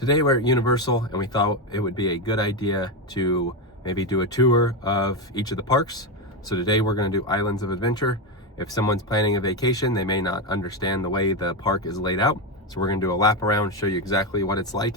Today we're at Universal and we thought it would be a good idea to maybe do a tour of each of the parks. So today we're going to do Islands of Adventure. If someone's planning a vacation, they may not understand the way the park is laid out. So we're going to do a lap around, show you exactly what it's like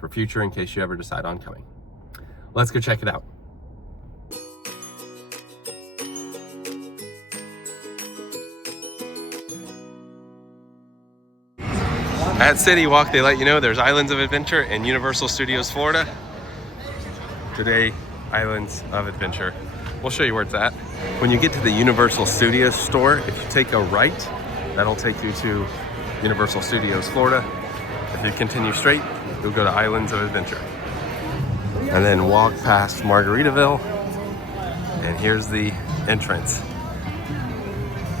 for future in case you ever decide on coming. Let's go check it out. At City Walk, they let you know there's Islands of Adventure in Universal Studios, Florida. Today, Islands of Adventure. We'll show you where it's at. When you get to the Universal Studios store, if you take a right, that'll take you to Universal Studios, Florida. If you continue straight, you'll go to Islands of Adventure. And then walk past Margaritaville, and here's the entrance.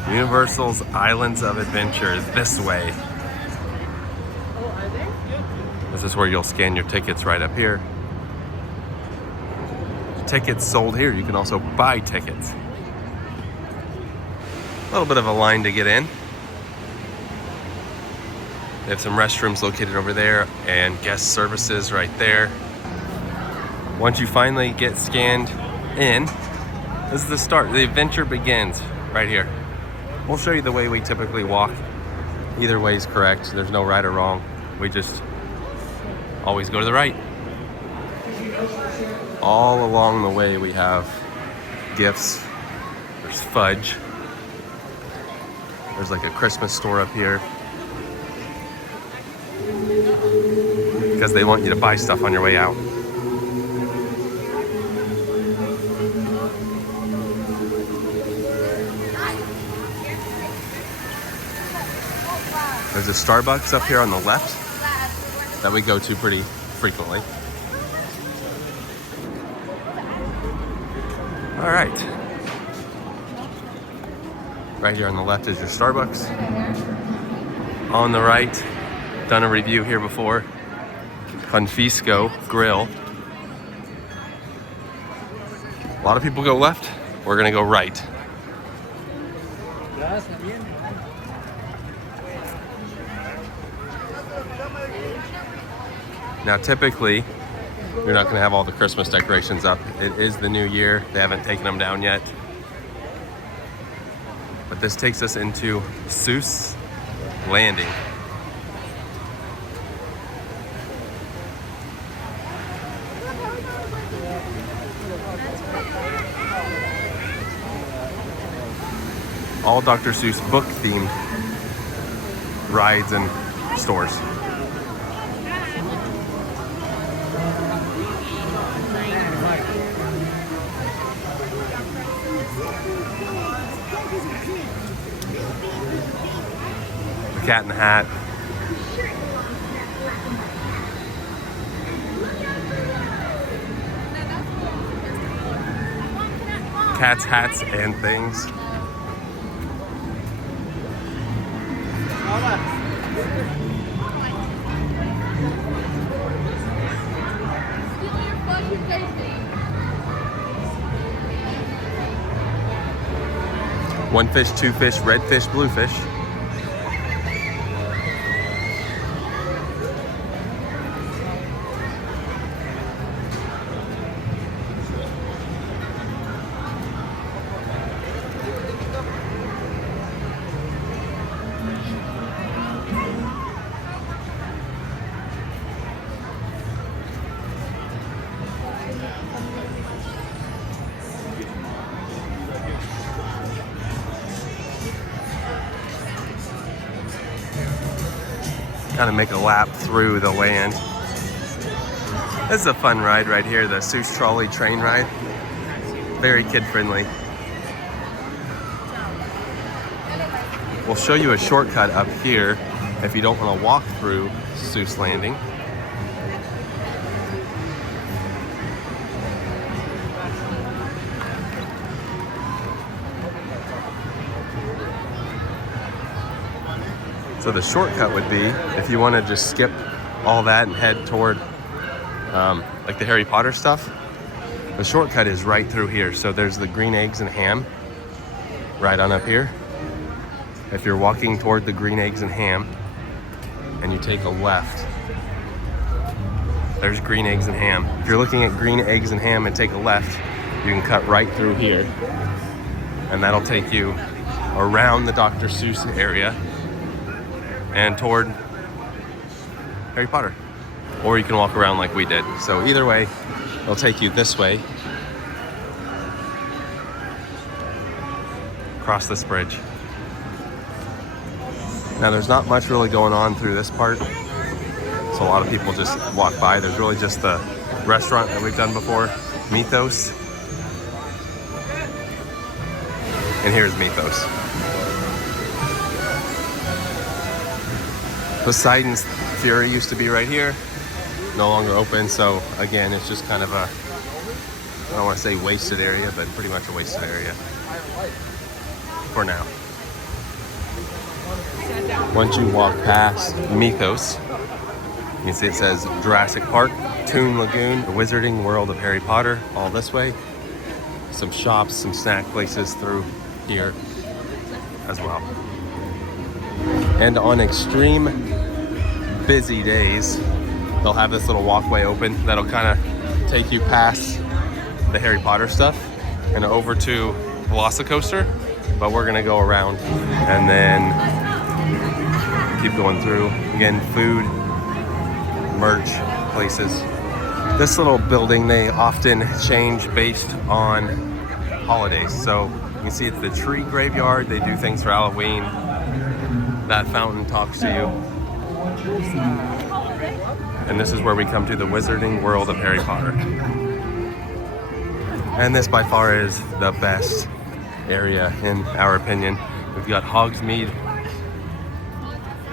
Universal's Islands of Adventure is this way. This is where you'll scan your tickets right up here. Tickets sold here. You can also buy tickets. A little bit of a line to get in. They have some restrooms located over there and guest services right there. Once you finally get scanned in, this is the start. The adventure begins right here. We'll show you the way we typically walk. Either way is correct. There's no right or wrong. We just always go to the right. All along the way we have gifts. There's fudge. There's like a Christmas store up here. Because they want you to buy stuff on your way out. There's a Starbucks up here on the left that we go to pretty frequently. All right. Right here on the left is your Starbucks. On the right, done a review here before, Confisco Grill. A lot of people go left. We're gonna go right. Now typically, you're not gonna have all the Christmas decorations up. It is the new year. They haven't taken them down yet. But this takes us into Seuss Landing. All Dr. Seuss book themed rides and stores. The Cat in the Hat. Cats, hats, and things. One fish, two fish, red fish, blue fish. Kind of make a lap through the land. This is a fun ride right here, the Seuss Trolley train ride. Very kid friendly. We'll show you a shortcut up here if you don't want to walk through Seuss Landing. So the shortcut would be, if you want to just skip all that and head toward like the Harry Potter stuff, the shortcut is right through here. So there's the green eggs and ham right on up here. If you're walking toward the green eggs and ham and you take a left, there's green eggs and ham. If you're looking at green eggs and ham and take a left, you can cut right through here. And that'll take you around the Dr. Seuss area and toward Harry Potter. Or you can walk around like we did. So either way, it'll take you this way, across this bridge. Now there's not much really going on through this part, so a lot of people just walk by. There's really just the restaurant that we've done before, Mythos. And here's Mythos. Poseidon's Fury used to be right here, no longer open, so again, it's just kind of a, I don't want to say wasted area, but pretty much a wasted area for now. Once you walk past Mythos, you can see it says Jurassic Park, Toon Lagoon, the Wizarding World of Harry Potter, all this way. Some shops, some snack places through here as well. And on extreme busy days, they'll have this little walkway open that'll kind of take you past the Harry Potter stuff and over to Velocicoaster, but we're gonna go around and then keep going through. Again, food, merch, places. This little building, they often change based on holidays. So you can see it's the tree graveyard. They do things for Halloween. That fountain talks to you. And this is where we come to the Wizarding World of Harry Potter. And this by far is the best area in our opinion. We've got Hogsmeade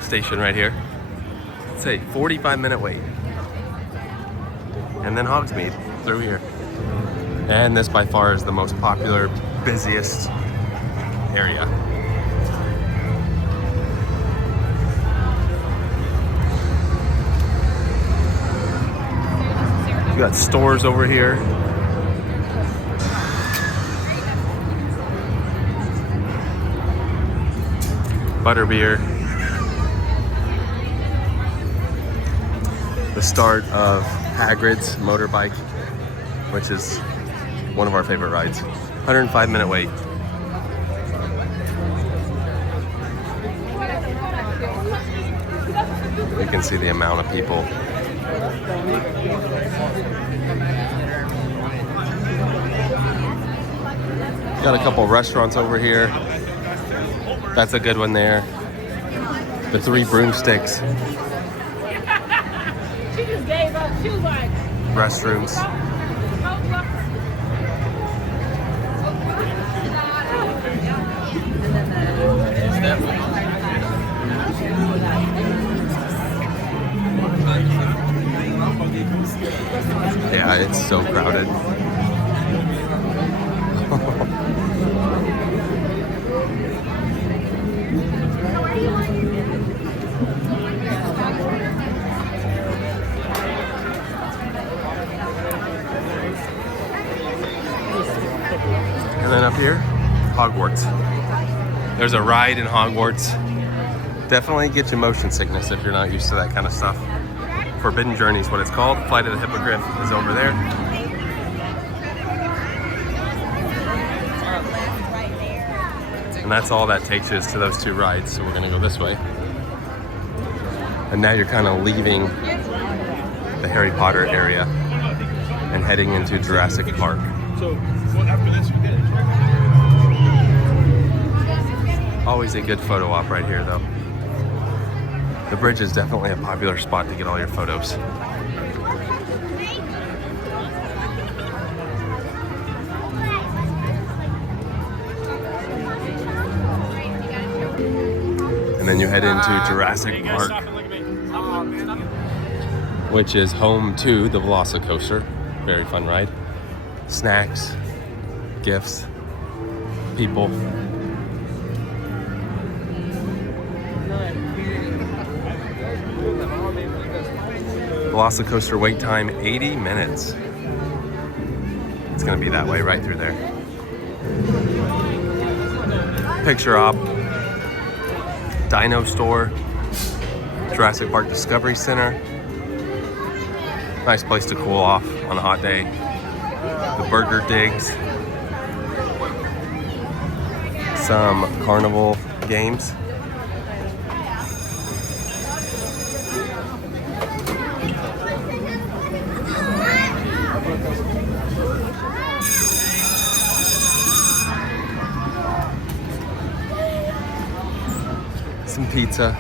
Station right here. It's a 45-minute wait. And then Hogsmeade through here. And this by far is the most popular, busiest area. We've got stores over here. Butterbeer. The start of Hagrid's motorbike, which is one of our favorite rides. 105-minute wait. You can see the amount of people. Got a couple restaurants over here. That's a good one there. The Three Broomsticks. She just gave up. She was like... Restrooms. Yeah, it's so crowded. And then up here, Hogwarts. There's a ride in Hogwarts. Definitely get you motion sickness if you're not used to that kind of stuff. Forbidden Journey is what it's called. Flight of the Hippogriff is over there. And that's all that takes you is to those two rides. So we're gonna go this way. And now you're kind of leaving the Harry Potter area and heading into Jurassic Park. So after this, you get it. Always a good photo op right here, though. The bridge is definitely a popular spot to get all your photos. And then you head into Jurassic Park, which is home to the Velocicoaster. Very fun ride. Snacks, gifts, people. Velocicoaster wait time 80 minutes. It's gonna be that way right through there. Picture op, Dino Store, Jurassic Park Discovery Center, Nice place to cool off on a hot day. The burger digs. Some carnival games. Some pizza.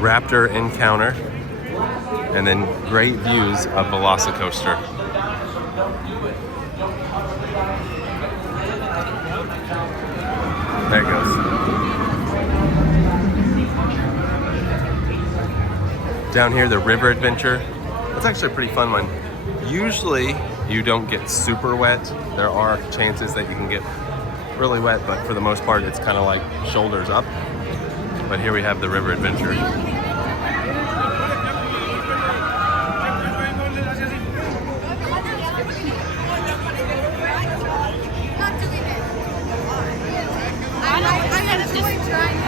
Raptor encounter, and then great views of Velocicoaster. There it goes. Down here, the river adventure. It's actually a pretty fun one. Usually, you don't get super wet. There are chances that you can get really wet, but for the most part, it's kind of like shoulders up. But here we have the river adventure.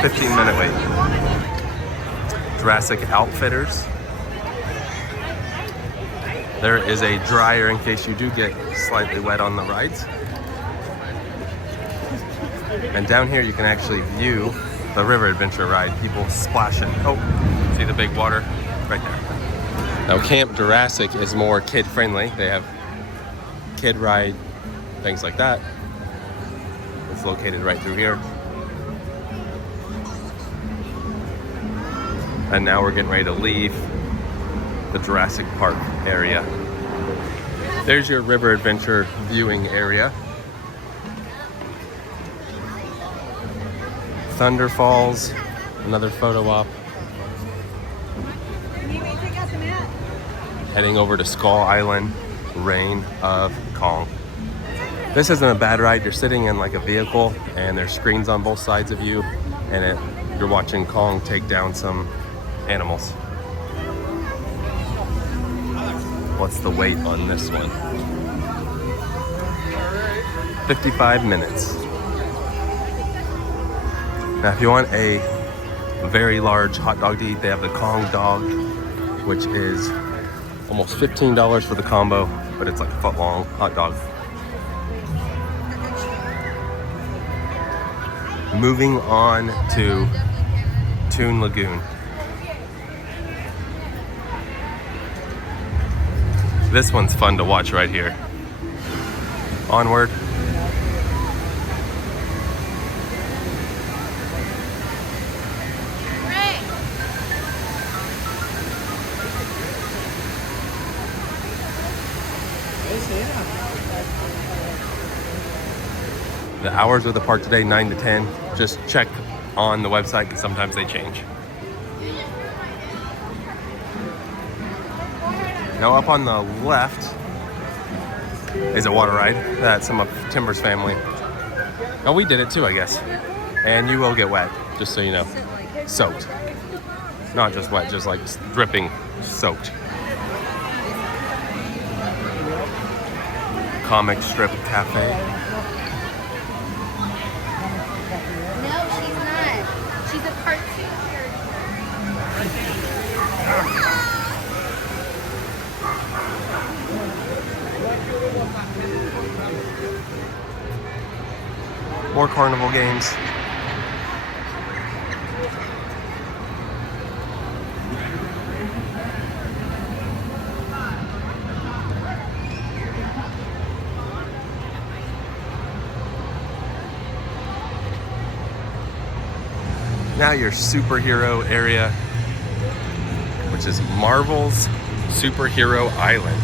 15-minute wait. Jurassic Outfitters. There is a dryer in case you do get slightly wet on the rides. And down here you can actually view the river adventure ride. People splashing. Oh, see the big water right there. Now Camp Jurassic is more kid friendly. They have kid ride, things like that. It's located right through here. And now we're getting ready to leave the Jurassic Park area. There's your river adventure viewing area. Thunder Falls, another photo op. Heading over to Skull Island, Reign of Kong. This isn't a bad ride. You're sitting in like a vehicle and there's screens on both sides of you, and you're watching Kong take down some animals. What's the wait on this one? 55 minutes. Now if you want a very large hot dog to eat, they have the Kong dog, which is almost $15 for the combo, but it's like a foot long hot dog. Moving on to Toon Lagoon. This one's fun to watch right here. Onward. The hours of the park today, 9 to 10. Just check on the website because sometimes they change. Now up on the left is a water ride that some of Timber's family. Oh, we did it too, I guess. And you will get wet, just so you know. Soaked. Not just wet, just like dripping soaked. Comic strip cafe. No, she's not. She's a cartoon character. More carnival games. Now your superhero area, which is Marvel's Superhero Island.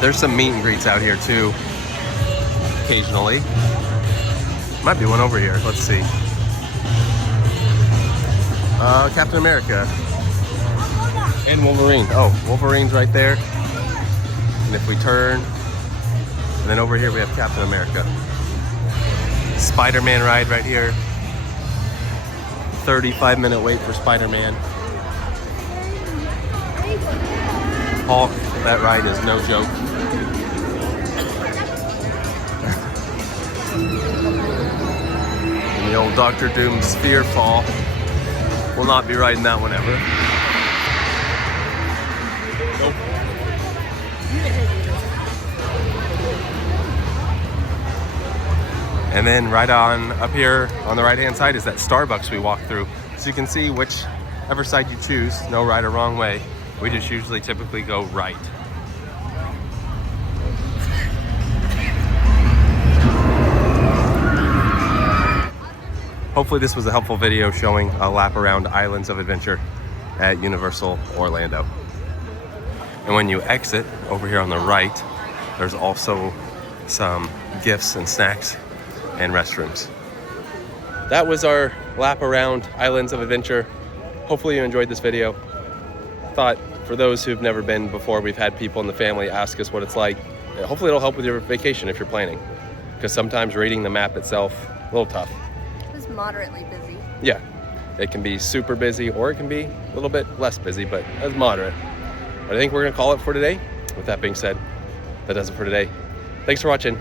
There's some meet and greets out here too, occasionally. Might be one over here, let's see. Captain America. And Wolverine. Oh, Wolverine's right there. And if we turn, and then over here we have Captain America. Spider-Man ride right here. 35-minute wait for Spider-Man. Paul, that ride is no joke. And the old Dr. Doom sphere fall. We'll not be riding that one ever. Nope. And then right on up here on the right hand side is that Starbucks we walked through. So you can see whichever side you choose, no right or wrong way. We just usually typically go right. Hopefully this was a helpful video showing a lap around Islands of Adventure at Universal Orlando. And when you exit over here on the right, there's also some gifts and snacks and restrooms. That was our lap around Islands of Adventure. Hopefully you enjoyed this video. Thought for those who've never been before, we've had people in the family ask us what it's like. Hopefully it'll help with your vacation if you're planning, because sometimes reading the map itself, a little tough. It was moderately busy. Yeah, it can be super busy or it can be a little bit less busy, but it's moderate. But I think we're gonna call it for today. With that being said, that does it for today. Thanks for watching.